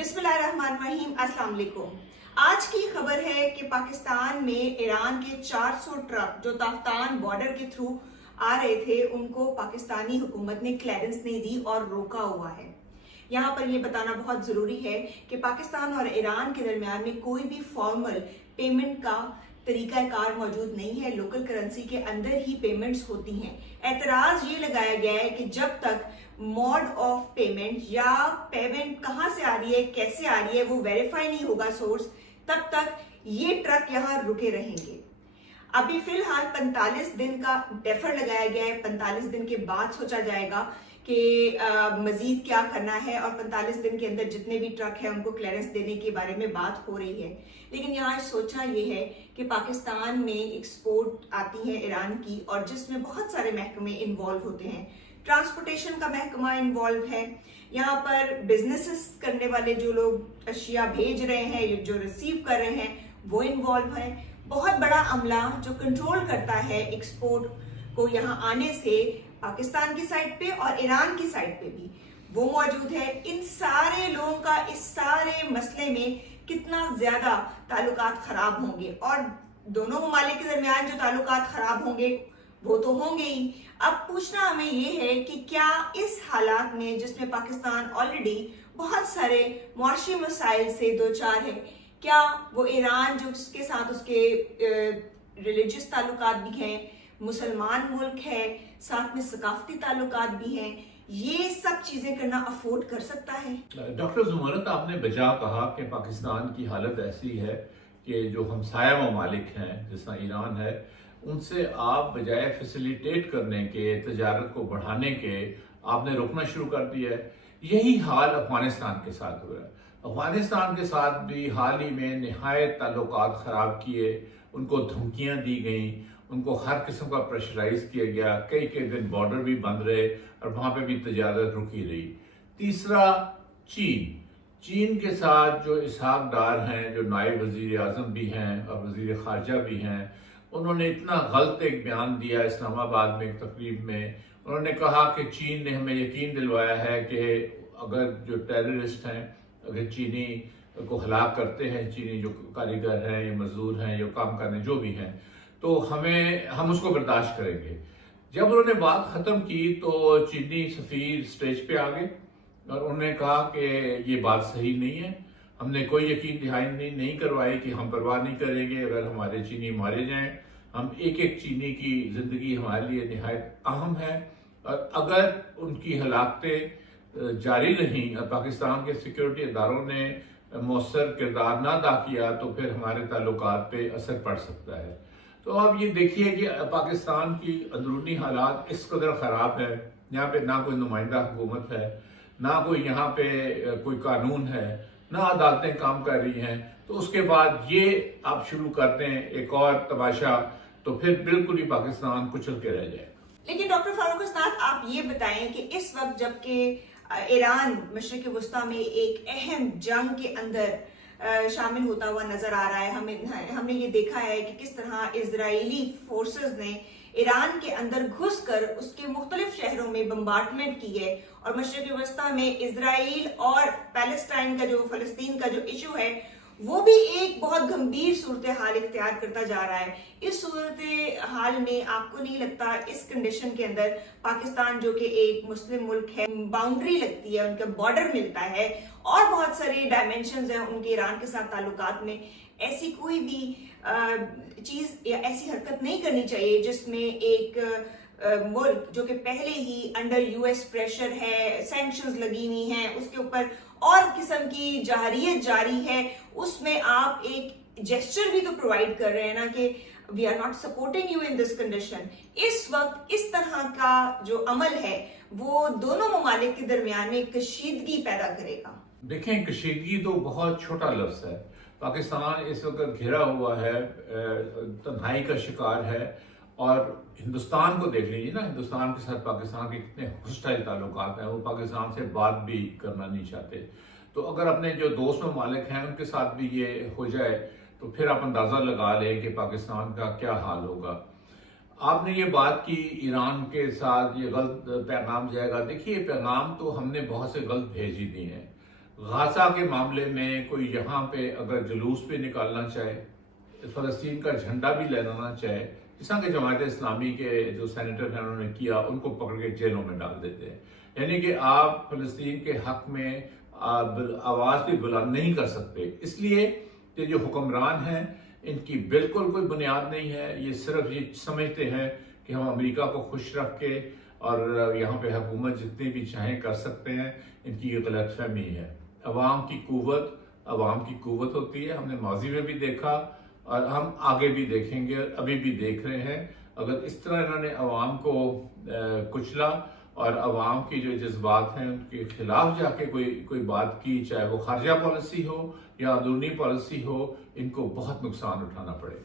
बिस्मिल्लाहिर्रहमानिर्रहीम। अस्सलाम वालेकुम। आज की खबर है कि पाकिस्तान में ईरान के 400 ट्रक जो ताफ्तान बॉर्डर के थ्रू आ रहे थे उनको पाकिस्तानी हुकूमत ने क्लियरेंस नहीं दी और रोका हुआ है। यहाँ पर यह बताना बहुत जरूरी है कि पाकिस्तान और ईरान के दरमियान में कोई भी फॉर्मल पेमेंट का तरीकाकार मौजूद नहीं है। लोकल करेंसी के अंदर ही पेमेंट्स होती हैं। एतराज ये लगाया गया है कि जब तक मोड ऑफ पेमेंट या पेमेंट कहां से आ रही है, कैसे आ रही है, वो वेरीफाई नहीं होगा सोर्स, तब तक ये ट्रक यहां रुके रहेंगे। अभी फिलहाल 45 दिन का डेफर लगाया गया है। 45 दिन के बाद सोचा जाएगा कि मजीद क्या करना है और 45 दिन के अंदर जितने भी ट्रक हैं उनको क्लियरेंस देने के बारे में बात हो रही है। लेकिन यहाँ सोचा ये है कि पाकिस्तान में एक्सपोर्ट आती है ईरान की और जिसमें बहुत सारे महकमे इन्वॉल्व होते हैं। ट्रांसपोर्टेशन का महकमा इन्वॉल्व है, यहाँ पर बिजनेसेस करने वाले जो लोग अशिया भेज रहे हैं, जो रिसीव कर रहे हैं, वो इन्वॉल्व है। बहुत बड़ा अमला जो कंट्रोल करता है एक्सपोर्ट को यहाँ आने से पाकिस्तान की साइड पे और ईरान की साइड पे भी, वो मौजूद है। इन सारे लोगों का इस सारे मसले में कितना ज्यादा ताल्लुकात खराब होंगे और दोनों ममालिक के दरमियान जो ताल्लुकात खराब होंगे वो तो होंगे ही। अब पूछना हमें ये है कि क्या इस हालात में जिसमें पाकिस्तान ऑलरेडी बहुत सारे मुआशी मसाइल से दो चार है, क्या वो ईरान जो उसके साथ उसके रिलीजियस ताल्लुकात भी हैं, मुसलमान मुल्क है, साथ में सकाफती ताल्लुकात भी हैं, ये सब चीजें करना अफोर्ड कर सकता है? डॉक्टर जुमरत, आपने बजा कहा कि पाकिस्तान की हालत ऐसी है कि जो हमसाया ममालिक हैं जिस तरह ईरान है, उनसे आप बजाय फैसिलिटेट करने के, तजारत को बढ़ाने के, आपने रोकना शुरू कर दिया है। यही हाल अफगानिस्तान के साथ हुआ है। अफगानिस्तान के साथ भी हाल ही में निहायत ताल्लुकात ख़राब किए, उनको धमकियां दी गई, उनको हर किस्म का प्रेशराइज किया गया। कई कई दिन बॉर्डर भी बंद रहे और वहाँ पे भी तजारत रुकी रही। तीसरा, चीन के साथ जो इसहाक डार हैं, जो नायब वजीर आज़म भी हैं और वजीर खारजा भी हैं, उन्होंने इतना गलत एक बयान दिया इस्लामाबाद में एक तकरीब में। उन्होंने कहा कि चीन ने हमें यकीन दिलवाया है कि अगर जो टेररिस्ट हैं, अगर चीनी को हलाक करते हैं, चीनी जो कारीगर हैं या मजदूर हैं या काम करने जो भी हैं, तो हम उसको बर्दाश्त करेंगे। जब उन्होंने बात ख़त्म की तो चीनी सफ़ीर स्टेज पे आ गए और उन्होंने कहा कि ये बात सही नहीं है, हमने कोई यकीन दहानी नहीं करवाई कि हम परवाह नहीं करेंगे अगर हमारे चीनी मारे जाएं। हम एक एक चीनी की ज़िंदगी हमारे लिए निहायत अहम है और अगर उनकी हलाकतें जारी रहीं और पाकिस्तान के सिक्योरिटी इदारों ने मौसर किरदार ना अदा किया तो फिर हमारे ताल्लुकात पे असर पड़ सकता है। तो आप ये देखिए कि पाकिस्तान की अंदरूनी हालात इस कदर ख़राब है, यहाँ पे ना कोई नुमाइंदा हुकूमत है, ना कोई यहाँ पे कोई कानून है, ना अदालतें काम कर रही हैं। तो उसके बाद ये आप शुरू करते हैं एक और तमाशा, तो फिर बिल्कुल ही पाकिस्तान कुचल के रह जाएगा। लेकिन डॉक्टर फारूक उस्ताद, आप ये बताएं कि इस वक्त जबकि ईरान मशरिक वस्ता में एक अहम जंग के अंदर शामिल होता हुआ नजर आ रहा है, हमने ये देखा है कि किस तरह इजरायली फोर्सेस ने ईरान के अंदर घुसकर उसके मुख्तलिफ शहरों में बम्बार्डमेंट की है और मशरिक वस्ता में इजराइल और पैलेस्टाइन का जो फलस्तीन का जो इशू है वो भी एक बहुत गंभीर सूरत हाल इख्तियार करता जा रहा है। इस सूरत हाल में आपको नहीं लगता इस कंडीशन के अंदर पाकिस्तान जो कि एक मुस्लिम मुल्क है, बाउंड्री लगती है, उनका बॉर्डर मिलता है और बहुत सारे डायमेंशंस हैं उनके ईरान के साथ ताल्लुकात में, ऐसी कोई भी चीज या ऐसी हरकत नहीं करनी चाहिए जिसमें एक मुल्क जो कि पहले ही अंडर यूएस प्रेशर है, सैंक्शंस लगी हुई हैं, उसके ऊपर और किस्म की जारियत जारी है, उसमें आप एक जेस्चर भी तो प्रोवाइड कर रहे हैं ना कि we are not supporting you in this condition. इस वक्त इस तरह का जो अमल है वो दोनों ममालिक के दरमियान में कशीदगी पैदा करेगा। देखें, कशीदगी तो बहुत छोटा लफ्ज है। पाकिस्तान इस वक्त घिरा हुआ है, तन्हाई का शिकार है और हिंदुस्तान को देख लीजिए ना, हिंदुस्तान के साथ पाकिस्तान के कितने हॉस्टाइल ताल्लुकात हैं, वो पाकिस्तान से बात भी करना नहीं चाहते। तो अगर अपने जो दोस्त ममालिक हैं उनके साथ भी ये हो जाए तो फिर आप अंदाज़ा लगा लें कि पाकिस्तान का क्या हाल होगा। आपने ये बात की ईरान के साथ ये गलत पैगाम जाएगा। देखिए, पैगाम तो हमने बहुत से गलत भेज ही दिए हैं। غازہ کے معاملے میں کوئی یہاں پہ اگر جلوس بھی نکالنا چاہے، فلسطین کا جھنڈا بھی لہرانا چاہے، جس طرح کہ جماعت اسلامی کے جو سینیٹر ہیں انہوں نے کیا، ان کو پکڑ کے جیلوں میں ڈال دیتے ہیں. یعنی کہ آپ فلسطین کے حق میں آواز بھی بلند نہیں کر سکتے. اس لیے کہ جو حکمران ہیں ان کی بالکل کوئی بنیاد نہیں ہے. یہ صرف یہ سمجھتے ہیں کہ ہم امریکہ کو خوش رکھ کے اور یہاں پہ حکومت جتنی بھی چاہیں کر سکتے ہیں. ان کی یہ غلط فہمی ہے. عوام کی قوت ہوتی ہے. ہم نے ماضی میں بھی دیکھا اور ہم آگے بھی دیکھیں گے، ابھی بھی دیکھ رہے ہیں. اگر اس طرح انہوں نے عوام کو کچلا اور عوام کی جو جذبات ہیں ان کے خلاف جا کے کوئی بات کی، چاہے وہ خارجہ پالیسی ہو یا اندرونی پالیسی ہو، ان کو بہت نقصان اٹھانا پڑے.